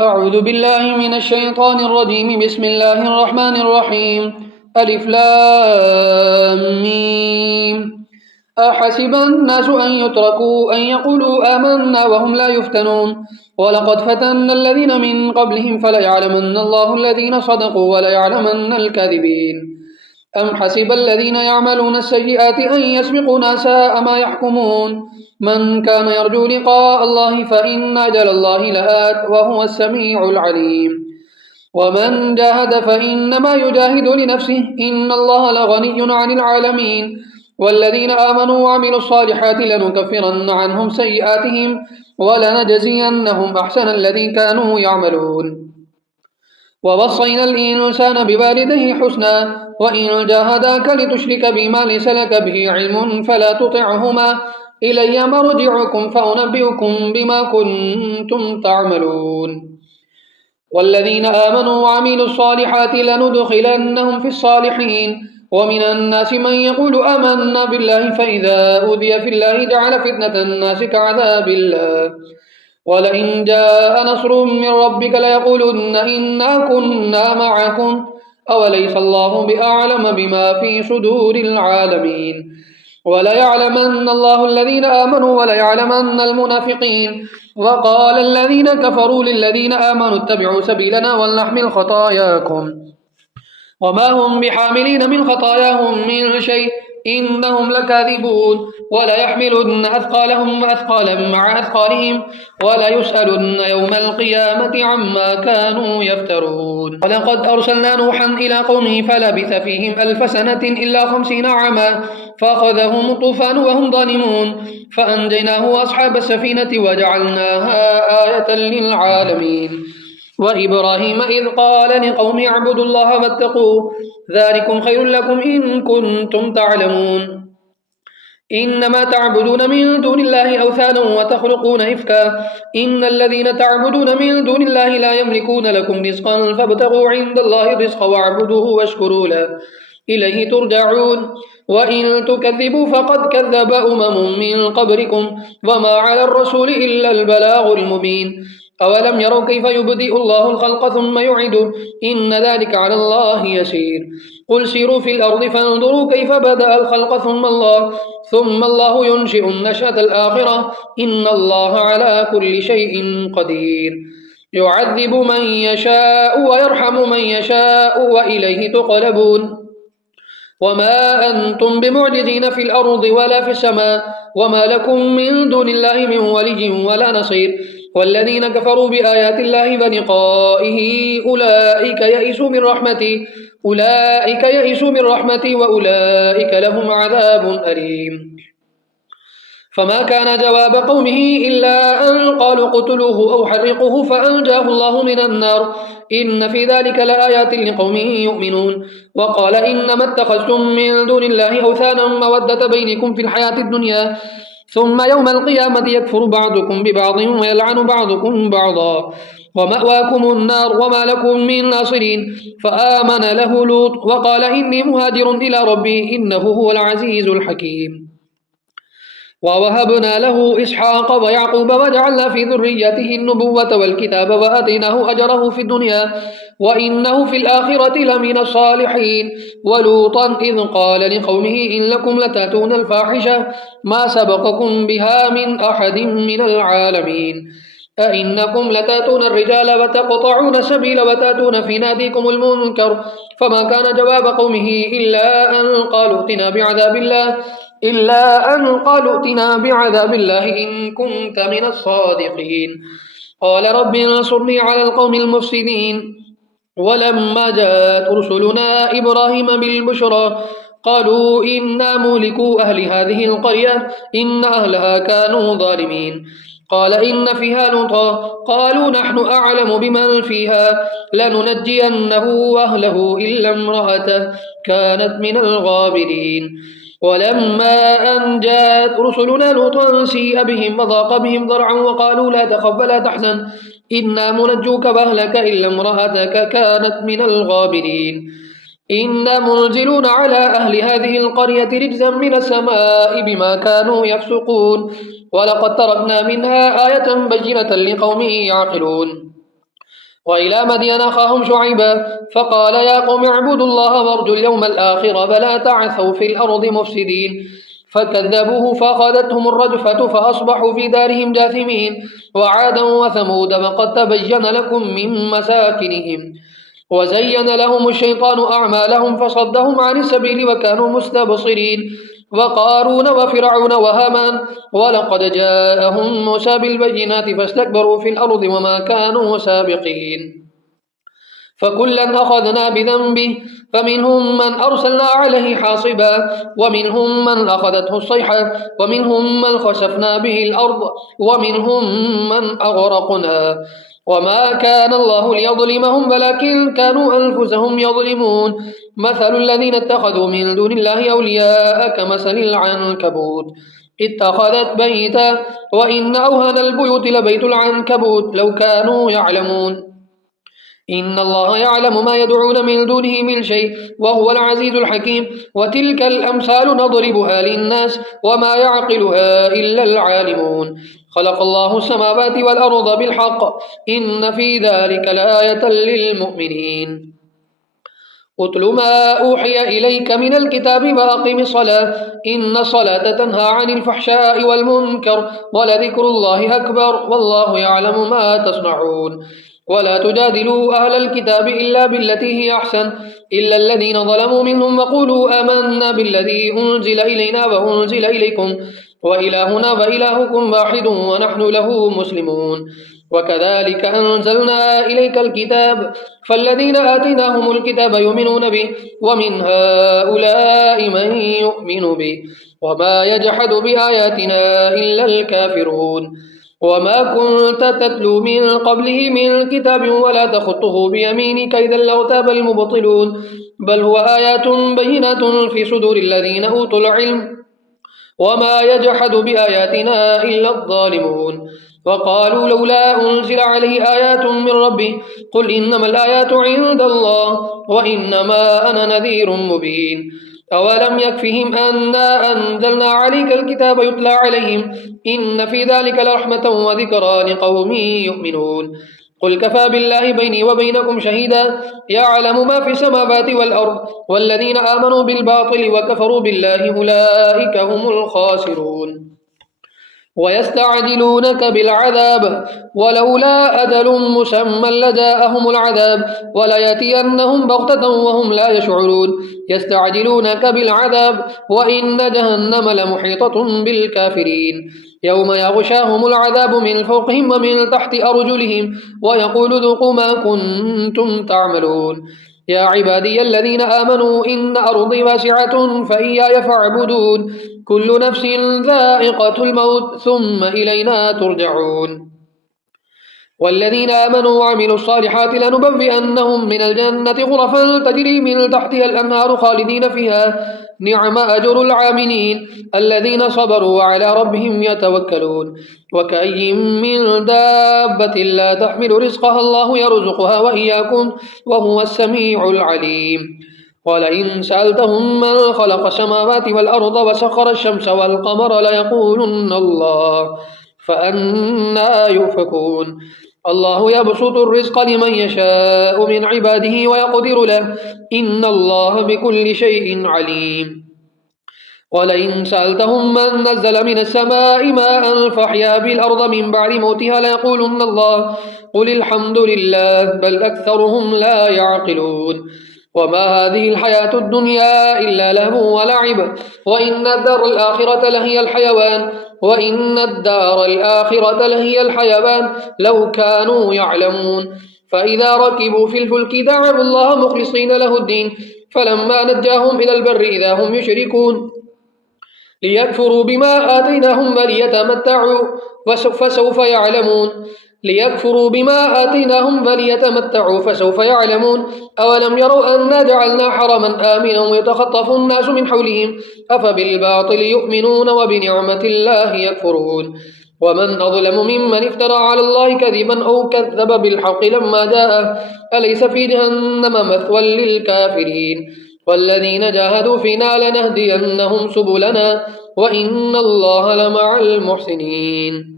أعوذ بالله من الشيطان الرجيم. بسم الله الرحمن الرحيم. ألف لام ميم. أحسب الناس أن يتركوا أن يقولوا آمنا وهم لا يفتنون ولقد فتنا الذين من قبلهم فليعلمن الله الذين صدقوا وليعلمن الكاذبين. أم حسب الذين يعملون السيئات أن يسبقونا ساء ما يحكمون. من كان يرجو لقاء الله فإن أجل الله لآت وهو السميع العليم. ومن جاهد فإنما يجاهد لنفسه إن الله لغني عن العالمين. والذين آمنوا وعملوا الصالحات لنكفرن عنهم سيئاتهم ولنجزينهم أحسن الذي كانوا يعملون. ووصينا الإنسان بوالديه حسنا وإن جاهداك لتشرك بما ليس لك به علم فلا تطعهما إلي مرجعكم فأنبئكم بما كنتم تعملون. والذين آمنوا وعملوا الصالحات لندخلنهم في الصالحين. ومن الناس من يقول آمنا بالله فإذا أوذي في الله جعل فتنة الناس كعذاب الله. ولئن جاء نصر من ربك ليقولن إنا كنا معكم أوليس الله بأعلم بما في صدور العالمين. وليعلمن الله الذين آمنوا وليعلمن المنافقين. وقال الذين كفروا للذين آمنوا اتبعوا سبيلنا ولنحمل خطاياكم وما هم بحاملين من خطاياهم من شيء إنهم لكاذبون. وليحملن أثقالهم وأثقالا مع أثقالهم وليسألن يوم القيامة عما كانوا يفترون. ولقد أرسلنا نوحا إلى قومه فلبث فيهم 1000 سنة إلا 50 عاما فأخذهم الطوفان وهم ظالمون فأنجيناه وأصحاب السفينة وجعلناها آية للعالمين. وإبراهيم إذ قال لقوم اعبدوا الله واتقوه ذلكم خير لكم إن كنتم تعلمون. إنما تعبدون من دون الله أوثانا وتخلقون إفكا إن الذين تعبدون من دون الله لا يملكون لكم رزقا فابتغوا عند الله الرزق واعبدوه واشكروا له إليه ترجعون. وإن تكذبوا فقد كذب من قبلكم وما على الرسول إلا البلاغ المبين. أولم يروا كيف يبدئ الله الخلق ثم يعيده إن ذلك على الله يسير. قل سيروا في الأرض فانظروا كيف بدأ الخلق ثم الله ينشئ النشأة الآخرة إن الله على كل شيء قدير. يعذب من يشاء ويرحم من يشاء وإليه تقلبون. وما أنتم بمعجزين في الأرض ولا في السماء وما لكم من دون الله من ولي ولا نصير. والذين كفروا بآيات الله ولقائه أولئك يئسوا من رحمتي وأولئك لهم عذاب أليم. فما كان جواب قومه إلا أن قالوا اقتلوه أو حرقوه فأنجاه الله من النار إن في ذلك لآيات لقوم يؤمنون. وقال إنما اتخذتم من دون الله أوثانا مودة بينكم في الحياة الدنيا ثم يوم القيامة يكفر بعضكم ببعض ويلعن بعضكم بعضا ومأواكم النار وما لكم من ناصرين. فآمن له لوط وقال إني مهاجر إلى ربي إنه هو العزيز الحكيم. ووهبنا له إسحاق ويعقوب وجعلنا في ذريته النبوة والكتاب وآتيناه أجره في الدنيا وإنه في الآخرة لمن الصالحين. ولوطا إذ قال لقومه إنكم لتأتون الفاحشة ما سبقكم بها من أحد من العالمين. أئنكم لتأتون الرجال وتقطعون السبيل وتأتون في ناديكم المنكر. فما كان جواب قومه إلا أن قالوا ائتنا بعذاب الله إن كنت من الصادقين. قال رب انصرني على القوم المفسدين. ولما جاءت رسلنا إبراهيم بالبشرى قالوا إنا مهلكو أهل هذه القرية إن أهلها كانوا ظالمين. قال إن فيها لوطا قالوا نحن أعلم بمن فيها لننجينه وأهله إلا امرأته كانت من الغابرين. ولما أن جاءت رسلنا لوطا سيء بهم وضاق بهم ذرعا وقالوا لا تخف ولا تحزن إنا منجوك وأهلك إلا امرأتك كانت من الغابرين. إنا منزلون على أهل هذه القرية رجزا من السماء بما كانوا يفسقون ولقد تركنا منها آية بينة لقوم يعقلون. وإلى مدين أخاهم شعيبا فقال يا قوم اعبدوا الله وارجوا اليوم الآخر ولا تعثوا في الأرض مفسدين فكذبوه فأخذتهم الرجفة فأصبحوا في دارهم جاثمين وعادا وثمود وقد تبين لكم من مساكنهم وزين لهم الشيطان أعمالهم فصدهم عن السبيل وكانوا مستبصرين وقارون وفرعون وهامان ولقد جاءهم موسى بالبينات فاستكبروا في الأرض وما كانوا سابقين فكلا أخذنا بذنبه فمنهم من أرسلنا عليه حاصبا ومنهم من أخذته الصيحة ومنهم من خسفنا به الأرض ومنهم من أغرقنا وما كان الله ليظلمهم ولكن كانوا أنفسهم يظلمون مثل الذين اتخذوا من دون الله أولياء كمثل العنكبوت اتخذت بيتا وإن أوهن البيوت لبيت العنكبوت لو كانوا يعلمون إن الله يعلم ما يدعون من دونه من شيء وهو العزيز الحكيم وتلك الأمثال نضربها للناس وما يعقلها إلا العالمون خلق الله السماوات والأرض بالحق إن في ذلك لآية للمؤمنين اتل ما أوحي إليك من الكتاب وأقم الصلاة إن الصلاة تنهى عن الفحشاء والمنكر ولذكر الله أكبر والله يعلم ما تصنعون ولا تجادلوا أهل الكتاب إلا بالتي هي أحسن إلا الذين ظلموا منهم وقولوا آمنا بالذي أنزل إلينا وأنزل إليكم وإلهنا وإلهكم واحد ونحن له مسلمون وكذلك أنزلنا إليك الكتاب فالذين آتيناهم الكتاب يؤمنون به ومن هؤلاء من يؤمن به وما يجحد بآياتنا إلا الكافرون وما كنت تتلو من قبله من كتاب ولا تخطه بيمينك إذا لارتاب المبطلون بل هو آيات بينات في صدور الذين أوتوا العلم وما يجحد بآياتنا إلا الظالمون وقالوا لولا أنزل عليه آيات من ربه قل إنما الآيات عند الله وإنما أنا نذير مبين أولم يكفهم أنا أنزلنا عليك الكتاب يتلى عليهم إن في ذلك لرحمة وذكرى لقوم يؤمنون قل كفى بالله بيني وبينكم شهيدا يعلم ما في السماوات والأرض والذين آمنوا بالباطل وكفروا بالله أولئك هم الخاسرون ويستعجلونك بالعذاب ولولا أجل مسمى لجاءهم العذاب وليأتينهم بغتة وهم لا يشعرون يستعجلونك بالعذاب وإن جهنم لمحيطة بالكافرين يوم يغشاهم العذاب من فوقهم ومن تحت أرجلهم ويقول ذوقوا ما كنتم تعملون يا عبادي الذين آمنوا إن أرضي واسعة فإياي فاعبدون كل نفس ذائقة الموت ثم إلينا ترجعون والذين آمنوا وعملوا الصالحات لنبوئنهم من الجنة غرفا تجري من تحتها الأنهار خالدين فيها نعم أجر العاملين الذين صبروا وعلى ربهم يتوكلون وكأي من دابة لا تحمل رزقها الله يرزقها وإياكم وهو السميع العليم ولئن سألتهم من خلق السماوات والأرض وسخر الشمس والقمر ليقولن الله فأنى يؤفكون الله يبسط الرزق لمن يشاء من عباده ويقدر له إن الله بكل شيء عليم ولئن سألتهم من نزل من السماء ماء فأحيا بالأرض من بعد موتها ليقولن الله قل الحمد لله بل أكثرهم لا يعقلون وما هذه الحياة الدنيا إلا لهو ولعب وإن الدار الآخرة لهي الحيوان وإن الدار الآخرة لهي الحيوان لو كانوا يعلمون فإذا ركبوا في الفلك دعوا الله مخلصين له الدين فلما نجاهم إلى البر إذا هم يشركون ليكفروا بما آتيناهم وليتمتعوا فسوف يعلمون ليكفروا بما آتيناهم وليتمتعوا فسوف يعلمون أولم يروا أنا جعلنا حرما آمنا ويتخطف الناس من حولهم أفبالباطل يؤمنون وبنعمة الله يكفرون ومن أظلم ممن افترى على الله كذبا أو كذب بالحق لما جاءه أليس في جهنم مثوى للكافرين والذين جاهدوا فينا لنهدينهم سبلنا وإن الله لمع المحسنين